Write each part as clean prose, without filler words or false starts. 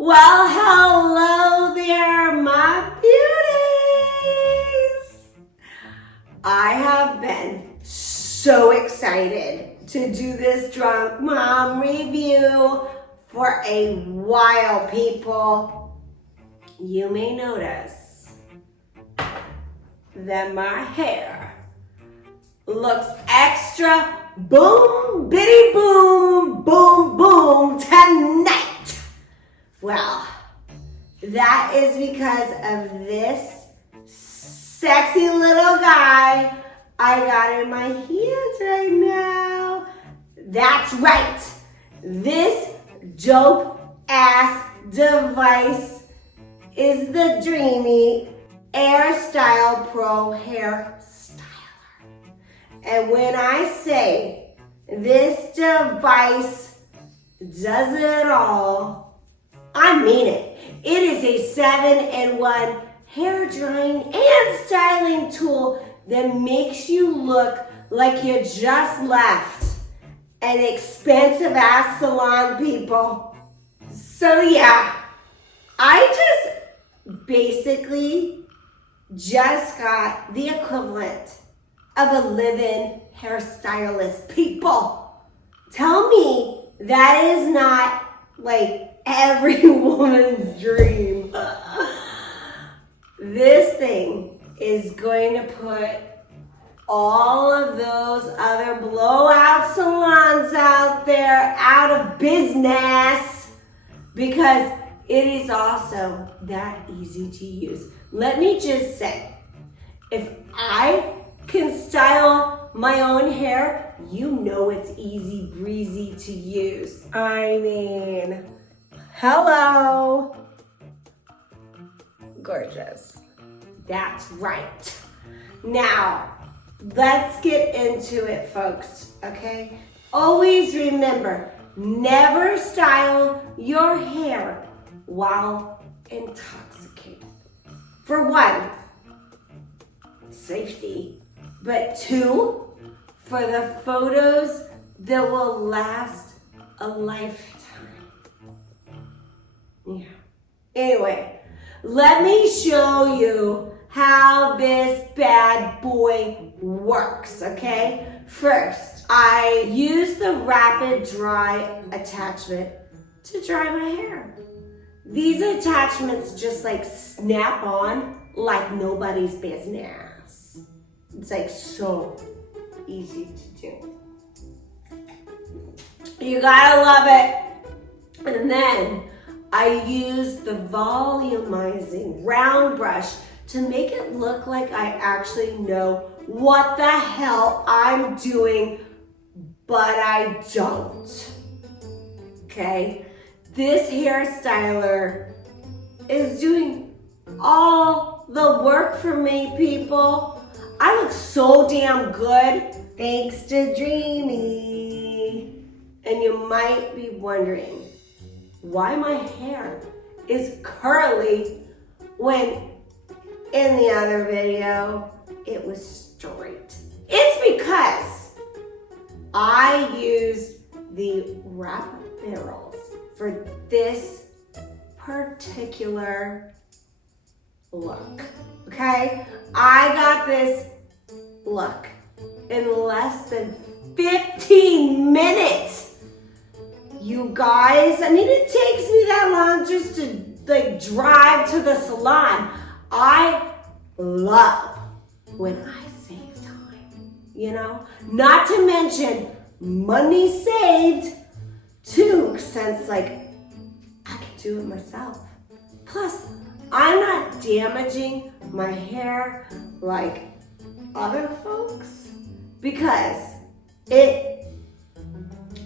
Well, hello there, my beauties. I have been so excited to do this Drunk Mom review for a while, people. You may notice that my hair looks extra boom, bitty boom, boom, boom tonight. Well, that is because of this sexy little guy I got in my hands right now. That's right. This dope ass device is the Dreame AirStyle Pro Hair Styler. And when I say this device does it all, I mean it. It is a 7-in-1 hair drying and styling tool that makes you look like you just left an expensive ass salon, people. So yeah, I just basically just got the equivalent of a live-in hairstylist, people. Tell me that is not like every woman's dream. This thing is going to put all of those other blowout salons out there out of business because it is also that easy to use. Let me just say, if I can style my own hair, you know it's easy breezy to use. I mean, hello. Gorgeous. That's right. Now, let's get into it, folks, okay? Always remember, never style your hair while intoxicated. For one, safety. But two, for the photos that will last a lifetime. Yeah. Anyway, let me show you how this bad boy works, okay? First, I use the rapid dry attachment to dry my hair. These attachments just like snap on like nobody's business. It's like so easy to do. You gotta love it. And then I use the volumizing round brush to make it look like I actually know what the hell I'm doing, but I don't. Okay? This hair styler is doing all the work for me, people. I look so damn good thanks to Dreame. And you might be wondering why my hair is curly when in the other video it was straight. It's because I used the wrap barrels for this particular look, okay? I got this look in less than 15 minutes. You guys, I mean, it takes me that long just to like drive to the salon. I love when I save time, you know? Not to mention money saved too, since like I can do it myself. Plus, I'm not damaging my hair like other folks because it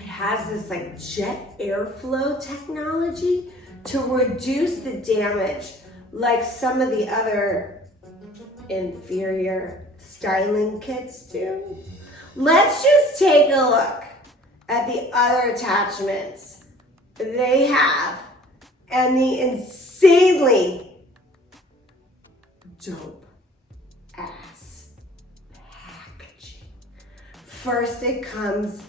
has this like jet airflow technology to reduce the damage like some of the other inferior styling kits do. Let's just take a look at the other attachments they have and the insanely dope ass packaging. First, it comes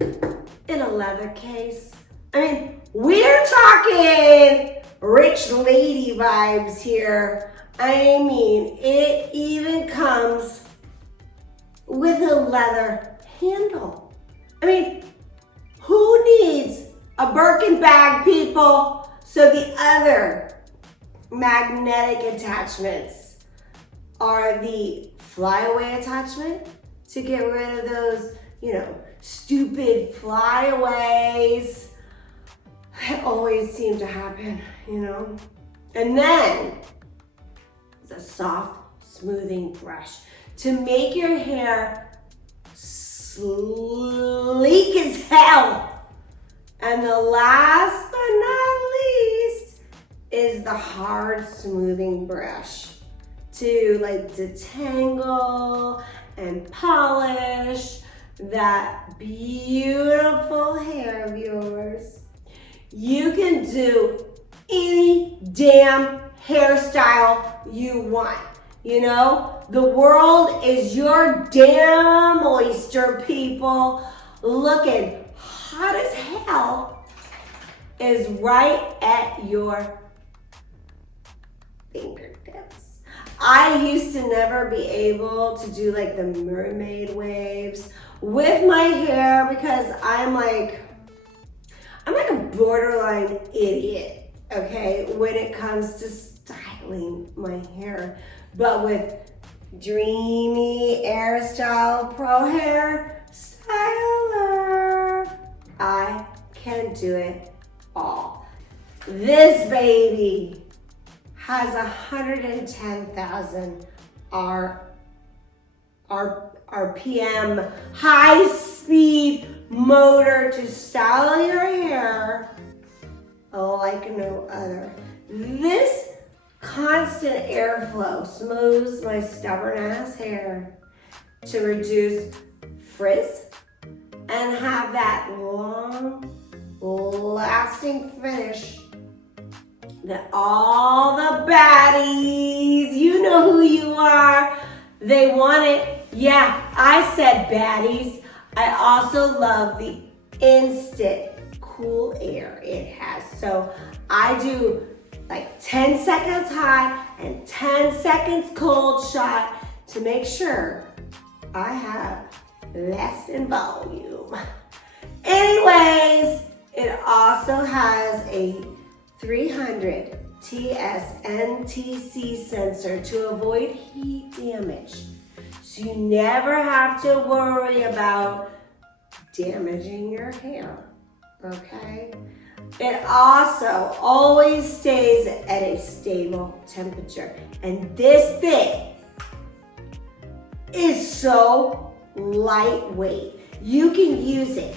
in a leather case I mean, we're talking rich lady vibes here. I mean, it even comes with a leather handle. I mean, who needs a Birkin bag, people? So the other magnetic attachments are the flyaway attachment to get rid of those, stupid flyaways that always seem to happen, And then the soft smoothing brush to make your hair sleek as hell. And the last but not least is the hard smoothing brush to detangle and polish that beautiful hair of yours. You can do any damn hairstyle you want. The world is your damn oyster, people. Looking hot as hell is right at your fingertips. I used to never be able to do the mermaid waves with my hair because I'm like a borderline idiot, okay, when it comes to styling my hair. But with Dreame AirStyle Pro Hair Styler, I can do it all. This baby has 110,000 RPM high-speed motor to style your hair like no other. This constant airflow smooths my stubborn ass hair to reduce frizz and have that long lasting finish that all the baddies, you know who you are, they want it. Yeah, I said baddies. I also love the instant cool air it has. So I do 10 seconds hot and 10 seconds cold shot to make sure I have less in volume. Anyways, it also has a 300 TSNTC sensor to avoid heat damage. So you never have to worry about damaging your hair, okay? It also always stays at a stable temperature. And this thing is so lightweight. You can use it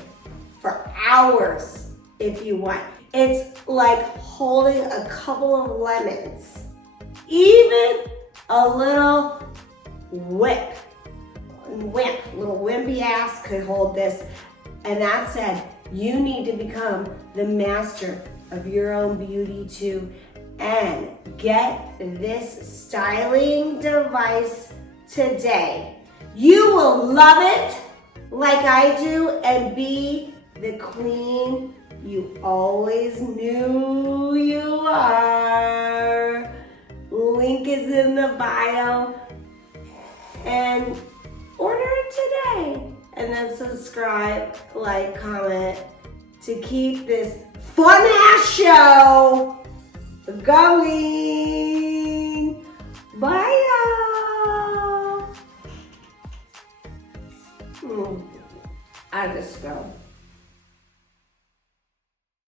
for hours if you want. It's like holding a couple of lemons. Even a little little wimpy ass could hold this. And that said, you need to become the master of your own beauty too, and get this styling device today. You will love it like I do and be the queen you always knew you are. Link is in the bio, and order it today. And then subscribe, like, comment to keep this fun ass show going. Bye, y'all. I just go.